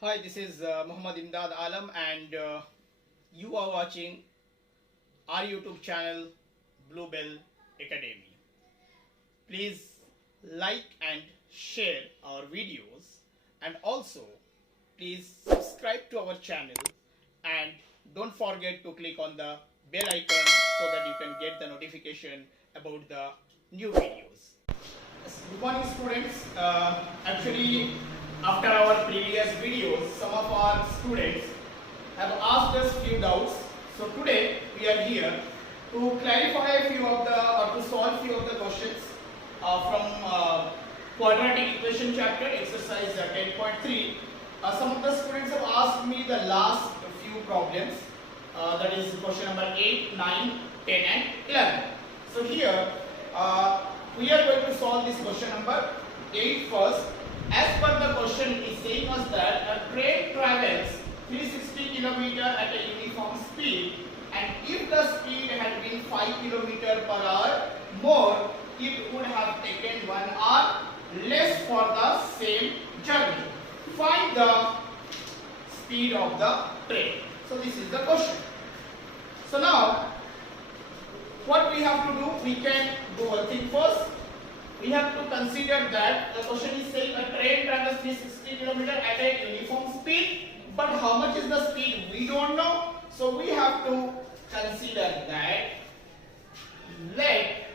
Hi, this is Muhammad Imdad Alam, and you are watching our YouTube channel Bluebell Academy. Please like and share our videos, and also please subscribe to our channel, and don't forget to click on the bell icon so that you can get the notification about the new videos. Good morning, students. Actually, after our previous videos, some of our students have asked us few doubts. So today we are here to clarify a few of the or to solve few of the questions from quadratic equation chapter, exercise 10.3. Some of the students have asked me the last few problems. That is question number 8, 9, 10, and 11. So here. We are going to solve this question number 8 first. As per the question, it is saying us that a train travels 360 km at a uniform speed, and if the speed had been 5 km per hour more, it would have taken 1 hour less for the same journey. Find the speed of the train. So this is the question. So now, what we have to do, we can do one thing first. We have to consider that the question is saying a train travels 360 km at a uniform speed, but how much is the speed we don't know. So we have to consider that let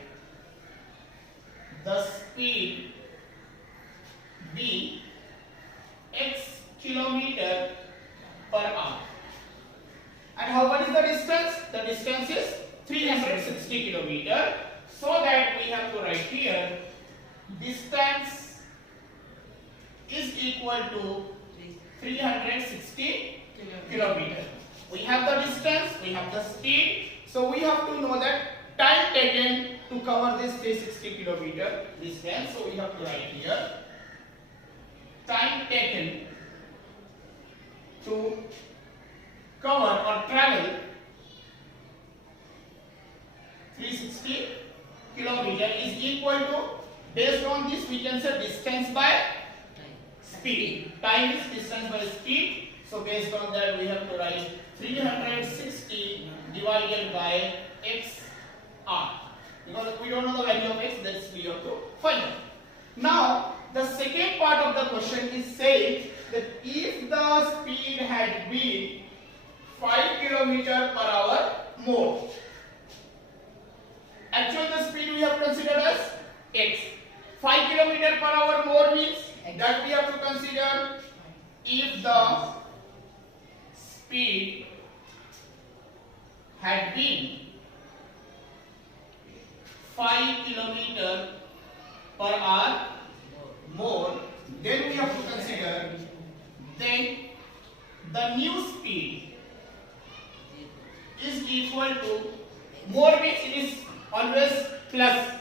the speed be x kilometer per hour. And how much is the distance? The distance is 360 km. So that we have to write here distance is equal to 360 km. We have the distance, we have the speed. So we have to know that time taken to cover this 360 km distance. So we have to write here time taken to cover or travel 360 kilometer is equal to, based on this we can say distance by speed. Time is distance by speed. So based on that we have to write 360 divided by x r. Because we don't know the value of x, that's we have to find out. Now the second part of the question is saying that if the speed had been 5 km per hour more. Actually, the speed we have considered as x. 5 km per hour more means that we have to consider if the speed had been 5 km per hour more, then we have to consider then the new speed is equal to, more means it is always plus,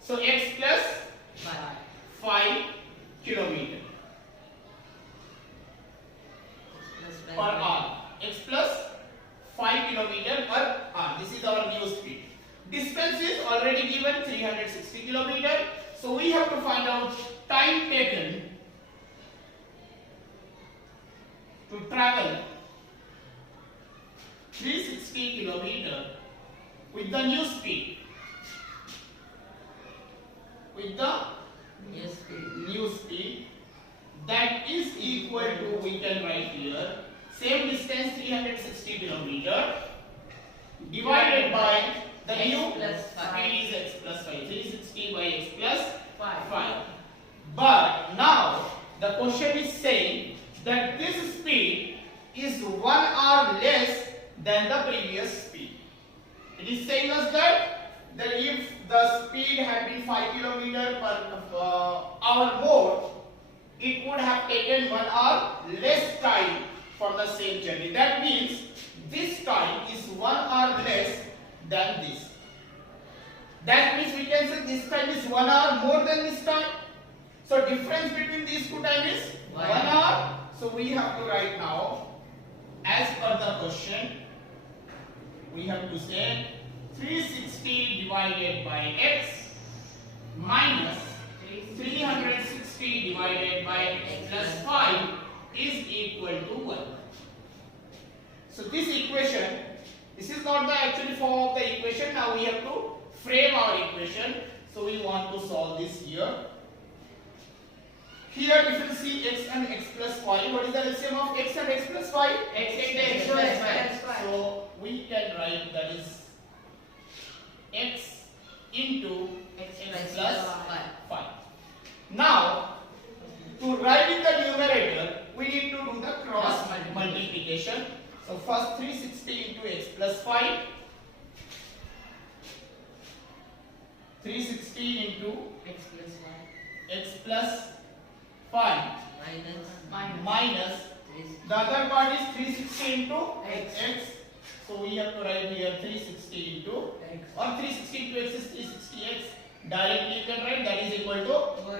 so x plus 5 km per hour, x plus 5 km per hour. This is our new speed. Distance is already given 360 km. So we have to find out time taken to travel 360 km with the new speed. With the new speed, that is equal to, we can write here, same distance 360 km divided by the new speed is x plus 5. 360 by x plus 5. But now the question is saying that this speed is 1 hour less than the previous speed. It is saying us that if the speed had been 5 km per hour more, it would have taken 1 hour less time for the same journey. That means this time is 1 hour less than this. That means we can say this time is 1 hour more than this time. So difference between these two times is 1 hour. So we have to write now, as per the question, we have to say 360 divided by x minus 360 divided by x plus 5 is equal So this equation, this is not the actual form of the equation. Now we have to frame our equation. So we want to solve this here. Here if you see x and x plus y, what is the LCM of x and x plus y? X into x plus y. So we can write that is x into x plus y. Now to write in the numerator, we need to do the cross multiplication. So first 360 into x plus 5. 360 into X plus y. x plus 5 minus the other part is 360 into x. So we have to write here 360 into X. or 360 into x is 360x. Directly you can write that is equal to 1.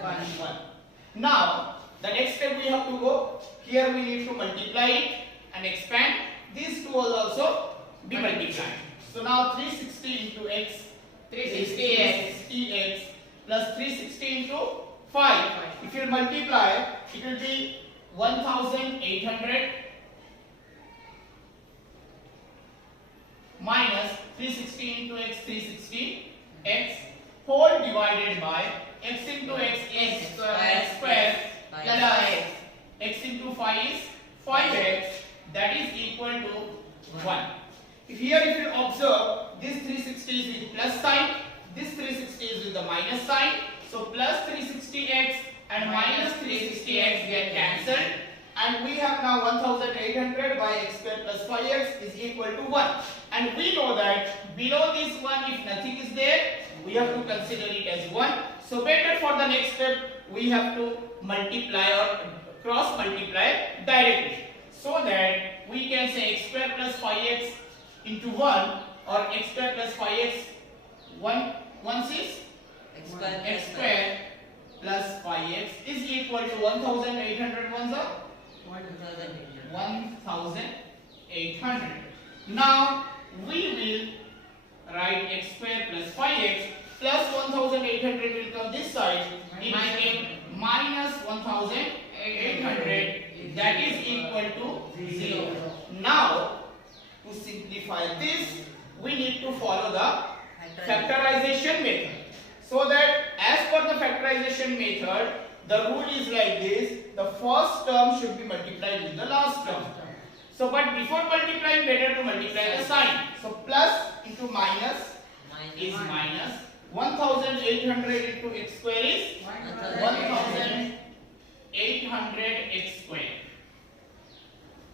Now the next step we have to go. Here we need to multiply it and expand. These two will also be multiplied. So now 360 into x, 360x plus 360 into 5. If you multiply, it will be 1800 minus 360 into x, 360x whole divided by x into x is square plus x into 5 is 5x, that is equal to 1. If here if you observe, this 360 is with plus sign, this 360 is with the minus sign. So plus 360x and minus 360x get cancelled, and we have now 1800 by x square plus 5x is equal to 1. And we know that below this one, if nothing is there, we have to consider it as 1. So better for the next step, we have to multiply or cross multiply directly, so that we can say x square plus 5x into 1 or x square plus 5x 1 once is x square plus 5x is equal to 1800 ones are 1800. Now we will write x square plus 5x plus 1800 will come this side. It became minus 1800, that is equal to 0. Now to simplify this, we need to follow the factorization method. So that as per the factorization method, the rule is like this: the first term should be multiplied with the last term. So but before multiplying, better to multiply the sign. So plus into minus is minus. 1800 into x square is 1800 x square.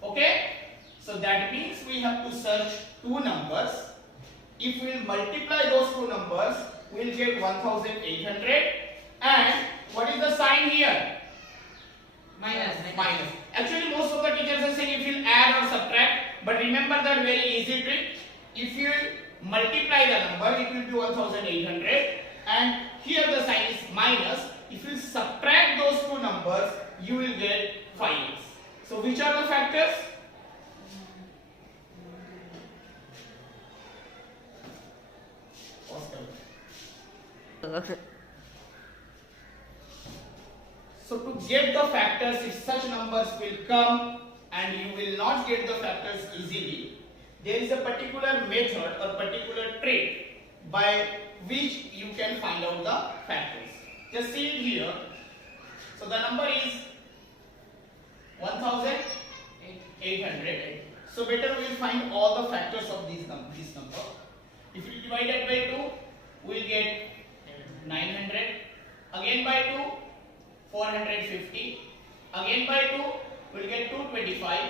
Okay? So that means we have to search two numbers. If we multiply those two numbers, we will get 1800. And what is the sign here? Minus. Actually, most of the teachers are saying if you add or subtract, but remember that very easy trick. If you multiply the number, it will be 1800, and here the sign is minus. If you subtract those two numbers, you will get 5x. So which are the factors? So to get the factors, if such numbers will come and you will not get the factors easily, there is a particular method or particular trick by which you can find out the factors. Just see it here. So the number is 1800. So better we will find all the factors of this number. If you divide that by 2, we will get 900. Again by 2, 450. Again by 2, we will get 225.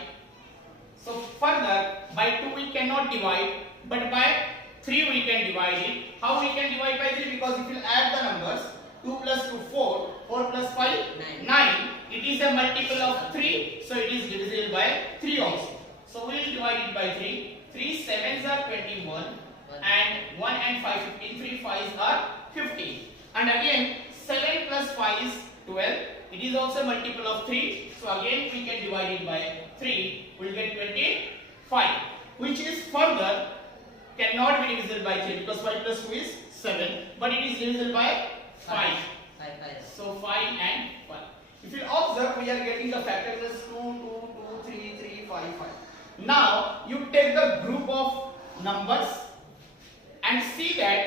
So further, by 2 we cannot divide, but by 3 we can divide it. How we can divide by 3? Because if you add the numbers, 2 plus 2, 4, 4 plus 5, 9. It is a multiple of 3, so it is divisible by 3 also. So we will divide it by 3. 3 sevens are 21, and 1 and 5, 15. 3 5s are 15. And again, 7 plus 5 is 12. It is also a multiple of 3. So again we can divide it by 3. We will get 25, which is further cannot be divisible by 3 because 5 plus 2 is 7. But it is divisible by 5. So 5 and 5. If you observe, we are getting the factors as 2, 2, 2, 3, 3, 5, 5. Now you take the group of numbers and see that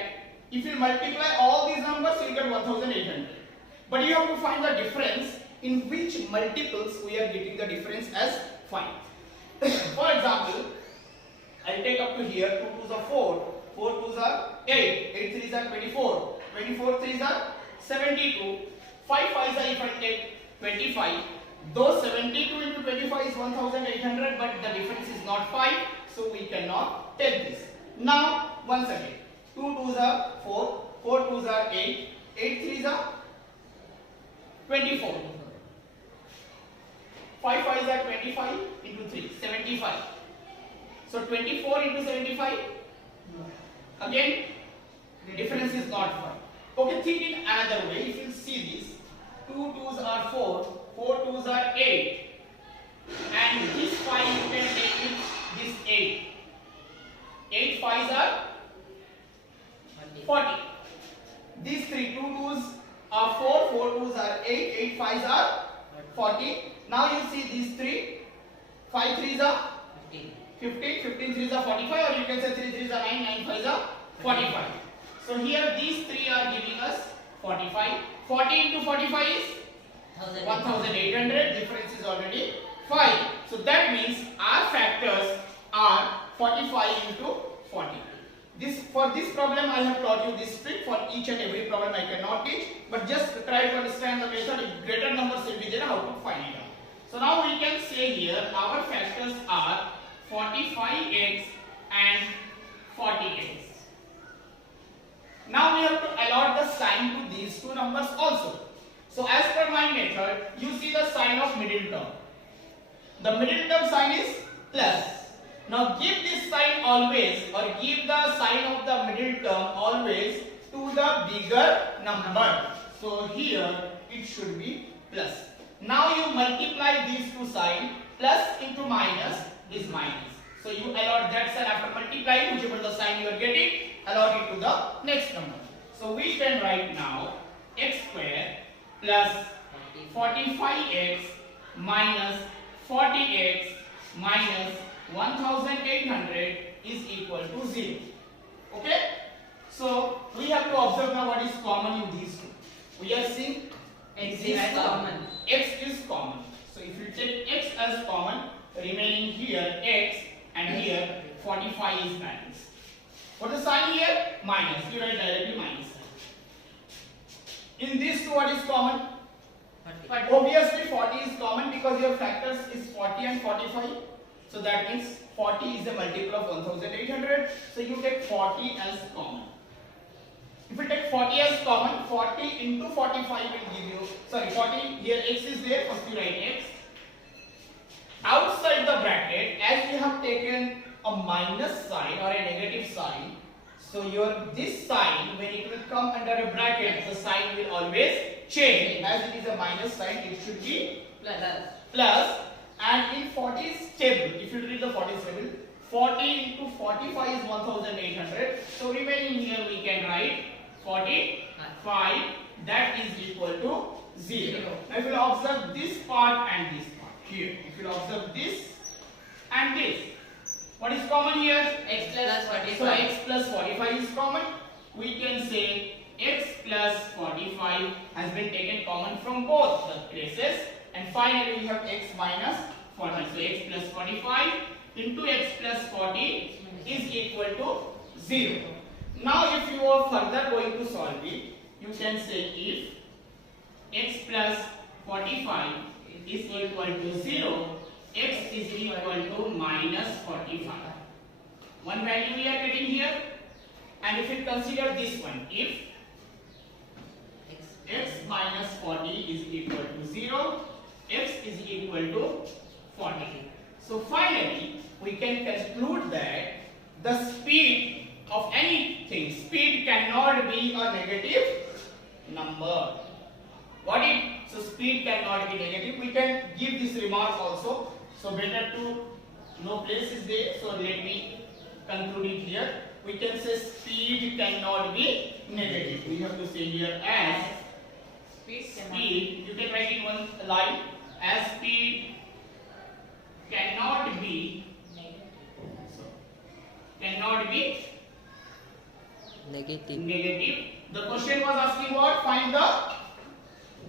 if you multiply all these numbers, you get 1800. But you have to find the difference in which multiples we are getting the difference as 5. For example, I'll take up to here 2 2s are 4, 4 2s are 8, 8 3s are 24, 24 3s are 72, 5 5s are if I take 25. Though 72 into 25 is 1800, but the difference is not 5, so we cannot take this. Now, once again, 2 2s are 4, 4 2s are 8, 8 3s are 24, 5 5s are 25 into 3, 75. So 24 into 75, again, the difference is not 5. Okay, think in another way. If you see this, 2 2s are 4, 4 2s are 8, and this 5 you can take it, this 8. 8 5s are 40. These 3 2 2s are 4, 4 2s are 8, 8 5s are 40. Now you see these 3, 5 3s are 15, 15 3s are 45, or you can say 3 3s are 9, 9 5s are 45. So here these 3 are giving us 45. 40 into 45 is 1800. Difference is already 5. So that means our factors are 45 into 40. For this problem I have taught you this trick. For each and every problem I cannot teach, but just try to understand the method. If greater numbers will be there, how to find it out. So now we can say here our factors are 45x and 40x. Now we have to allot the sign to these two numbers also. So as per my method, you see the sign of middle term. The middle term sign is plus. Now give this sign always, or give the sign of the middle term always to the bigger number. So here it should be plus. Now you multiply these two signs, plus into minus is minus. So you allot that sign after multiplying, whichever the sign you are getting, allot it to the next number. So we can write now x square plus 45x minus 40x minus 1800 is equal to 0. Okay? So we have to observe now what is common in these two. We are seeing X is common. X is common. So if you take x as common, remaining here x and here 45 is balance. What is the sign here? Minus. You write directly minus. In these two, what is common? 40. Obviously 40 is common because your factors is 40 and 45. So that means 40 is a multiple of 1800. So you take 40 as common. If you take 40 as common, 40 into 45 will give you, 40, here x is there, first you write x. Outside the bracket, as we have taken a minus sign or a negative sign, so this sign, when it will come under a bracket, the sign will always change. As it is a minus sign, it should be plus. And in 40's table, if you read the 40's table, 40 into 45 is 1800. So remaining here we can write 45, that is equal to 0. Now if you observe this part and this part here, if you observe this and this, what is common here? X plus 45. So x plus 45 is common. We can say x plus 45 has been taken common from both the places. And finally we have x minus 40. So x plus 45 into x plus 40 is equal to 0. Now if you are further going to solve it, you can say if x plus 45 is equal to 0, x is equal to minus 45. One value we are getting here. And if you consider this one, if x minus 40 is equal to 0, x is equal to 40. So finally, we can conclude that the speed of anything, speed cannot be a negative number. So speed cannot be negative. We can give this remark also. So better to no place is there. So let me conclude it here. We can say speed cannot be negative. We have to say here as speed. You can write in one line as speed cannot be be Negative. negative. The question was asking what? Find the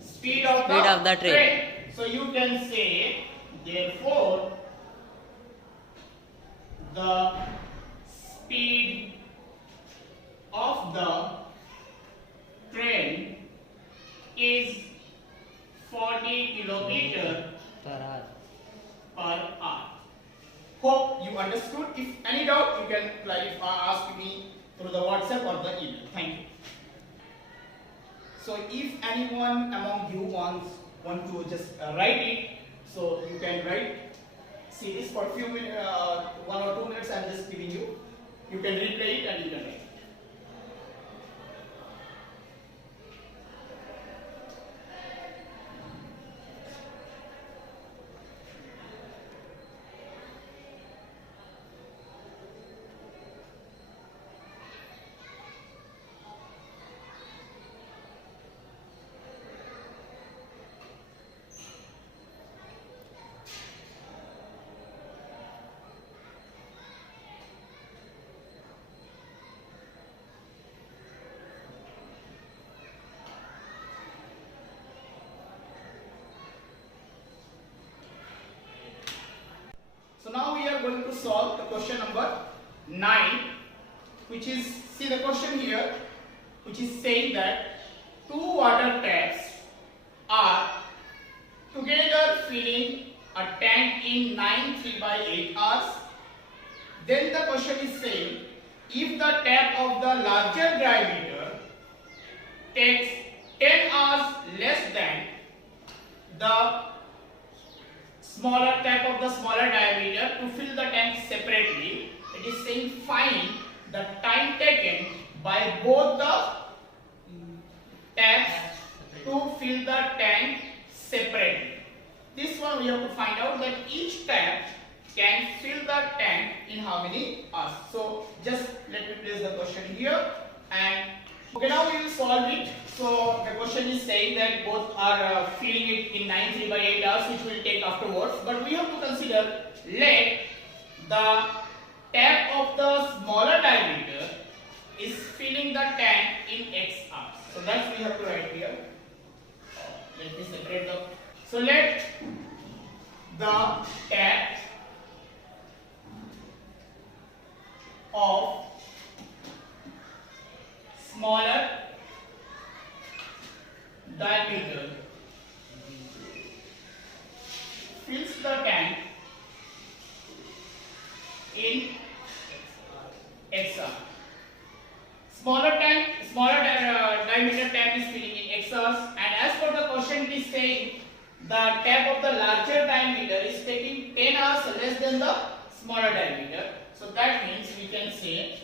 speed of the train. So you can say, therefore, the speed of the train is 40 kilometer Per hour. per hour. Hope you understood. If any doubt, you can ask me through the WhatsApp or the email. Thank you. So if anyone among you want to just write it, so you can write. See this for a few minutes, 1 or 2 minutes. I am just giving you. You can replay it and you can write. So now we are going to solve the question number 9, which is, see the question here, which is saying that two water taps are together filling a tank in 9 3/8 hours. Then the question is saying, if the tap of the larger diameter takes 10 hours less than the smaller tap of the smaller diameter to fill the tank separately, it is saying find the time taken by both the taps to fill the tank separately. This one we have to find out that each tap can fill the tank in how many hours. So just let me place the question here, and okay, now we will solve it. So the question is saying that both are filling it in 9 3/8 hours, which will take afterwards. But we have to consider, let the tap of the smaller diameter is filling the tank in X hours. So that's we have to write here. Let me separate the. So let the tap of smaller diameter fills the tank in X hours. Diameter tap is filling in X hours, and as per the question it is saying the tap of the larger diameter is taking 10 hours less than the smaller diameter. So that means we can say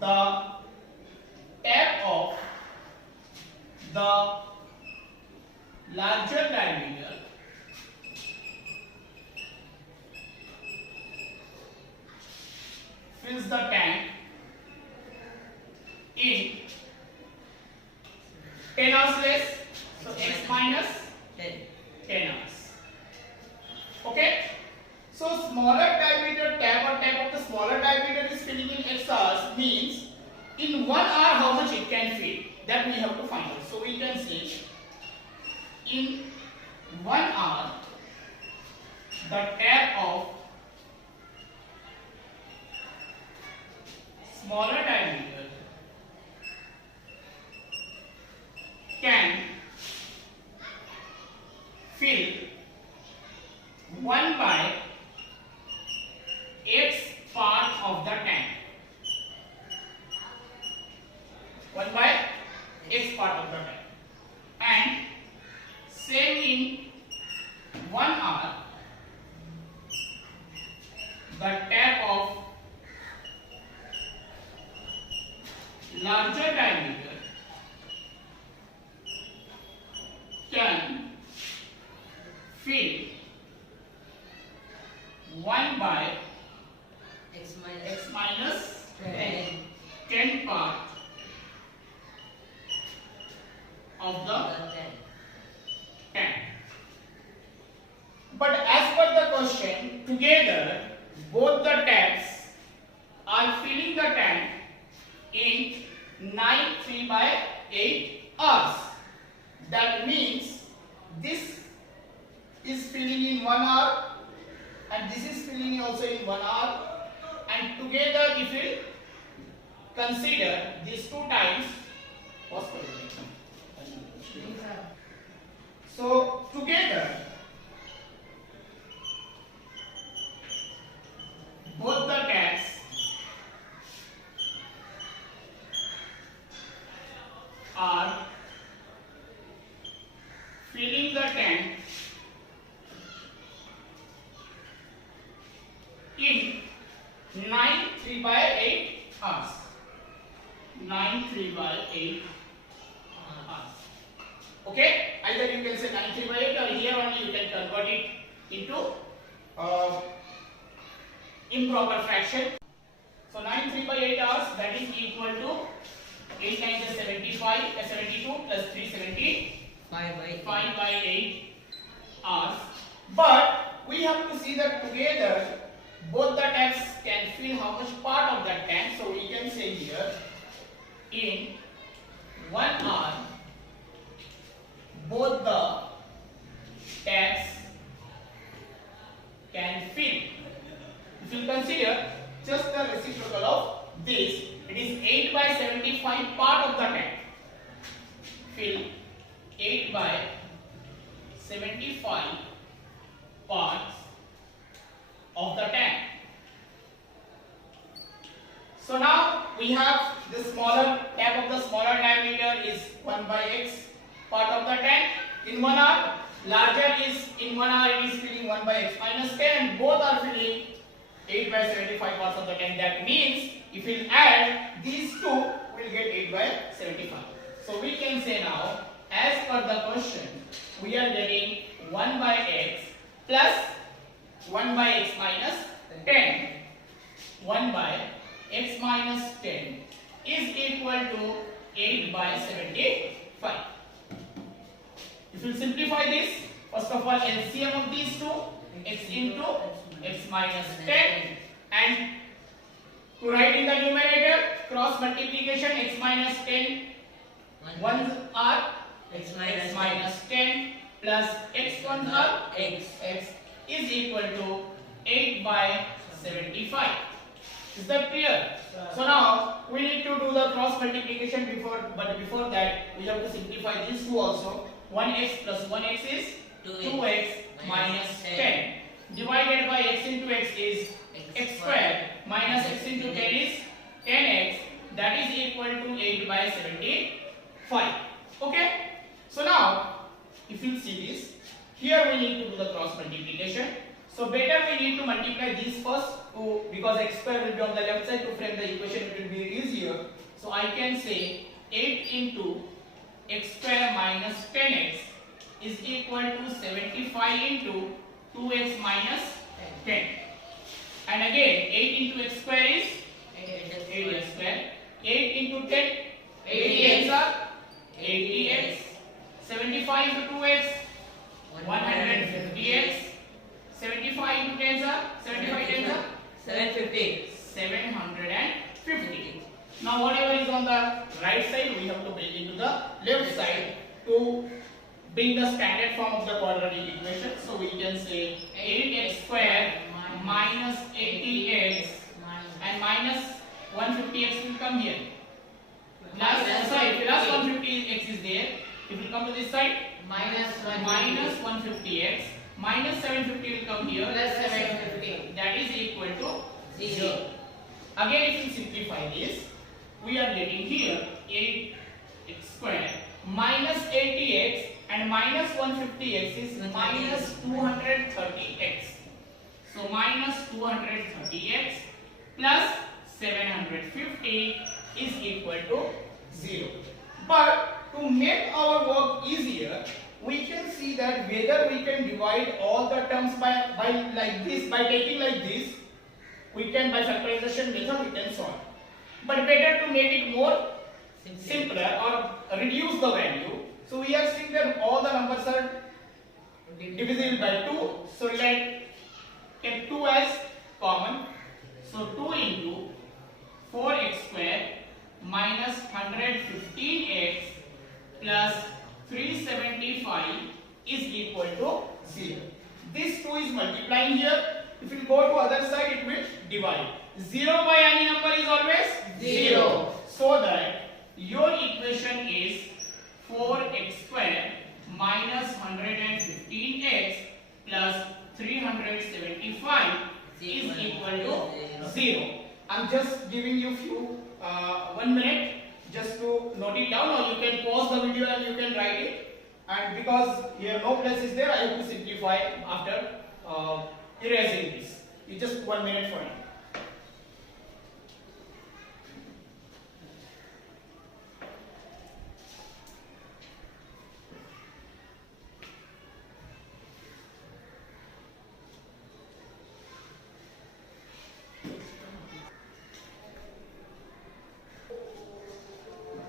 the tap of the larger diameter fills the tank in 10 hours less, so X minus 10 hours. Okay, so smaller diameter tap or tap of the smaller diameter is filling in X hours, means in 1 hour how much it can fill, that we have to find out. So we can say in 1 hour the tap of smaller diameter can fill 1 by X part of the tank. 1 by X part of the tank. And same in 1 hour, the tap of larger diameter can fill 1 by X X minus 10. 10 part of the tank. But as per the question, together both the taps are filling the tank in 9 3/8 hours. That means this is filling in 1 hour and this is filling also in 1 hour, and together if we consider these two times, so together both the tanks are filling the tank in 9 3/8 hours. 9 3/8 hours. Okay, either you can say 9 3/8 or here only you can convert it into improper fraction. So 9 3/8 hours, that is equal to 8 9 is 72 plus 370 5/8 hours. But we have to see that together both the tanks can fill how much part of that tank. So we can say here in 1 hour both the tanks can fill. If you consider just the reciprocal of this, it is 8/75 part of the tank. Fill 8/75 parts of the tank. So now we have the smaller tab of the smaller diameter is 1/x part of the tank in 1 hour. Larger is in 1 hour it is filling 1/x minus 10, and both are filling 8/75 parts of the tank. That means if we add these two, we will get 8/75. So we can say now, as per the question, we are getting 1/x plus 1/x minus 10. 1/x minus 10 is equal to 8/75. If you simplify this, first of all LCM of these two, x into x minus 10, and to write in the numerator, cross multiplication, x minus 10 ones are x minus 10 plus x ones are x is equal to 8/75. Is that clear? So now we need to do the cross multiplication but before that we have to simplify these two also. 1x plus 1x is 2x minus 10 divided by x into x is x square minus x into 10 is 10x, that is equal to 8/75. Okay, so now if you see this, here we need to do the cross multiplication. So better we need to multiply these first because x square will be on the left side. To frame the equation it will be easier. So I can say 8 into x square minus 10x is equal to 75 into 2x minus 10. And again 8 into x square is 8x square. 8 into 10, 80x are 80x. 75 into 2x, 150x. 75 into 10 are 75 tens are 750. 750. Now whatever is on the right side we have to bring into the left side to bring the standard form of the quadratic equation. So we can say 8x square minus 80x and minus 150x will come here. Plus 150x is there. If you come to this side, minus 150x minus 750 will come here. Plus 750. That is equal to 0. Again, if you simplify this, we are getting here 8x square minus 80x and minus 150x is minus 230x. So minus 230x plus 750 is equal to 0. But to make our work easier, we can see that whether we can divide all the terms by like this, by taking like this, we can by factorization method we can solve. But better to make it more simpler or reduce the value. So we are seeing that all the numbers are divisible by 2. So we like take 2 as common. So 2 into multiplying here. If you go to other side, it will divide. 0 by any number is always 0. So that your equation is 4x square minus 115x plus 375 is equal to 0. I'm just giving you few 1 minute just to note it down, or you can pause the video and you can write it. And because here no place is there, I have to simplify after erasing this. It's just 1 minute for now.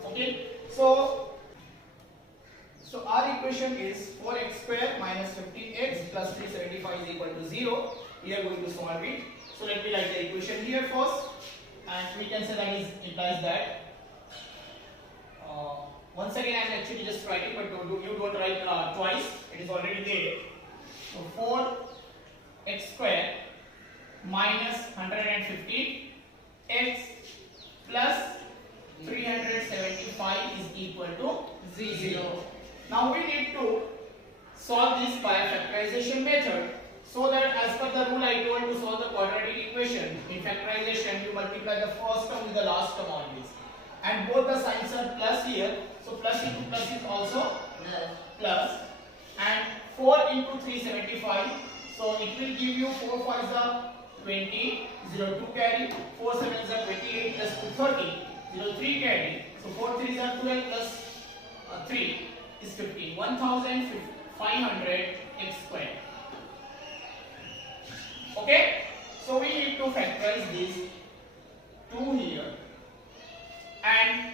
Okay, so our equation is 4x square minus 15x plus 375 is equal to 0. We are going to solve it. So let me write the equation here first, and we can say that implies that. Once again, I am actually just writing, but you don't write twice. It is already there. So 4x square minus 115 x plus 375 is equal to 0. Now we need to solve this by factorization method, so that as per the rule I told to solve the quadratic equation, in factorization you multiply the first term with the last term always, and both the signs are plus here, so plus into plus is also plus, and 4 into 375, so it will give you 4 5s are 20, 0 2 carry, 4 7s are 28 plus 2 30, 0 3 carry, so 4 3s are 12 plus 3 is 15, 1500 x square. Okay, so we need to factorize this 2 here, and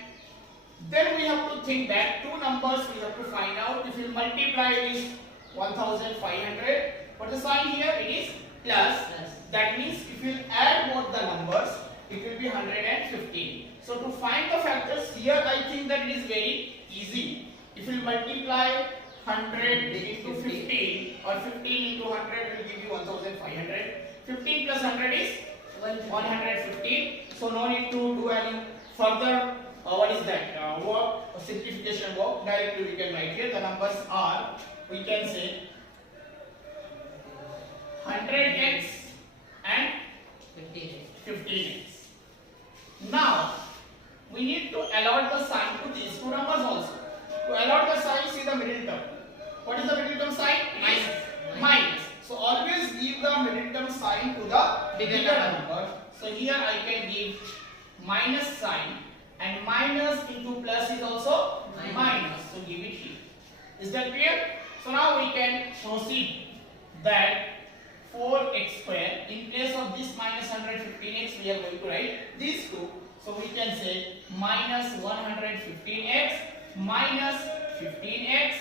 then we have to think that two numbers we have to find out. If you multiply this 1500, but the sign here it is plus. That means if you add both the numbers, it will be 115. So to find the factors here, I think that it is very easy. If you multiply 100 into 15, or 15 into 100 will give you 1500. 15 plus 100 is 115. So no need to do any further what is that work, simplification work. Directly we can write here. The numbers are, we can say 100x and 15x. Now we need to allot the sign to these two numbers also. To allot the sign, see the middle term. What is the middle term sign? Minus. So always give the middle term sign to the bigger number. So here I can give minus sign, and minus into plus is also minus. So give it here. Is that clear? So now we can proceed that 4x square, in place of this minus 115x we are going to write these two. So we can say minus 115x minus 15x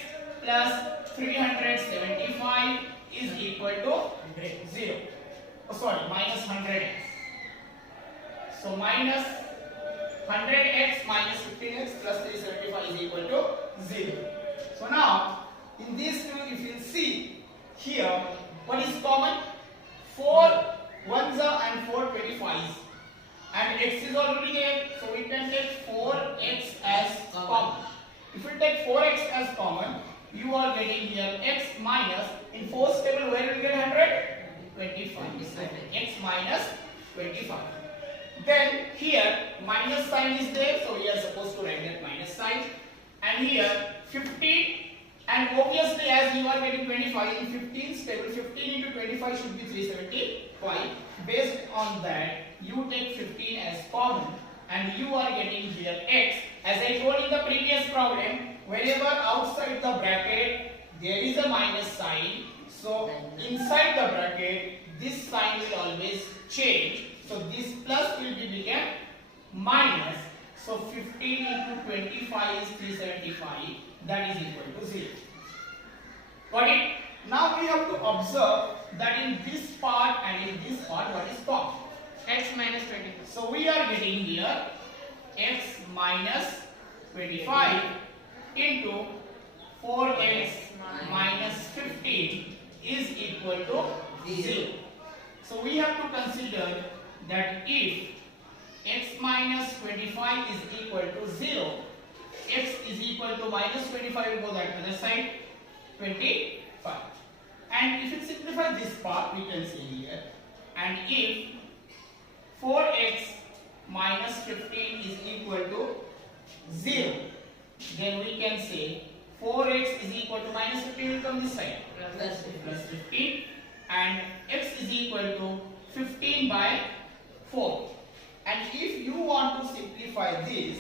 plus 375 is equal to 0. Oh, sorry, minus 100x. So minus 100x minus 15x plus 375 is equal to 0. So now in these two, if you see here, what is common? 4 ones are and 4 25s, and x is already there, so we can take 4x as common. If you take 4x as common, you are getting here x minus, in 4's table where will you get 100? 25. So x minus 25. Then here minus sign is there, so we are supposed to write that minus sign, and here 15. And obviously, as you are getting 25 in 15's table, 15 into 25 should be 375. Based on that, you take 15 as common, and you are getting here x. As I told in the previous problem, whenever outside the bracket there is a minus sign, so inside the bracket this sign will always change. So this plus will be become minus. So 15 into 25 is 375. That is equal to 0. Got it? Now we have to observe that in this part and in this part what is common? X minus 25. So we are getting here x minus 25 into 4x minus 15 is equal to 0. So we have to consider that if x minus 25 is equal to 0, x is equal to minus 25 will go that other side, 25. And if it simplifies this part, we can say here, and if 4x minus 15 is equal to 0, then we can say 4x is equal to minus 15 will come this side, plus 15, and x is equal to 15 by 4. And if you want to simplify this,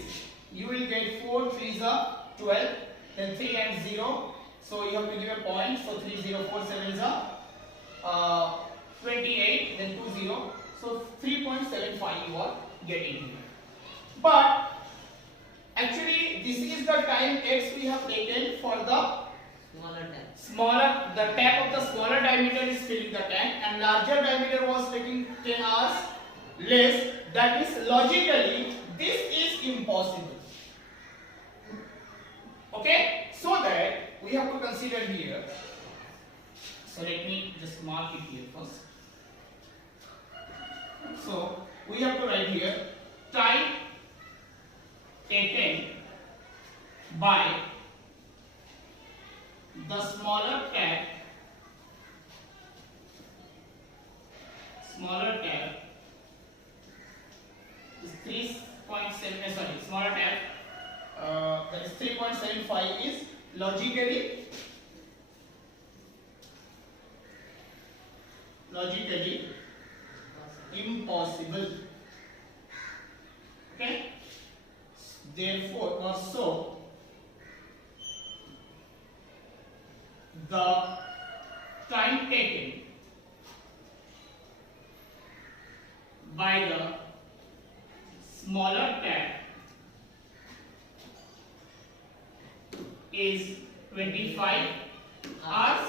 you will get 4 3s are 12, then 3 and 0. So you have to give a point. So 3 0 4 7s are 28, then 2 0. So 3.75 you are getting here. But actually this is the time x we have taken for the the tap of the smaller diameter is filling the tank, and larger diameter was taking 10 hours less. That is, logically this is impossible. Okay, so that we have to consider here. So let me just mark it here first. So we have to write here time taken by the smaller tap is 3.7, sorry, smaller tap that is 3.75 is logically impossible. Okay, therefore or so the time taken by the smaller tap is 25 hours,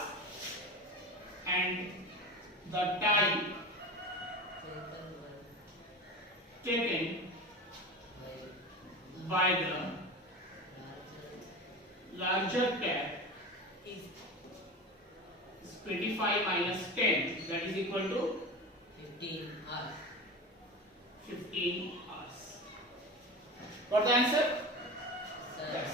and the time taken by the larger tap is 25 minus 10, that is equal to 15 hours. 15 hours. Got the answer? Sir. Yes.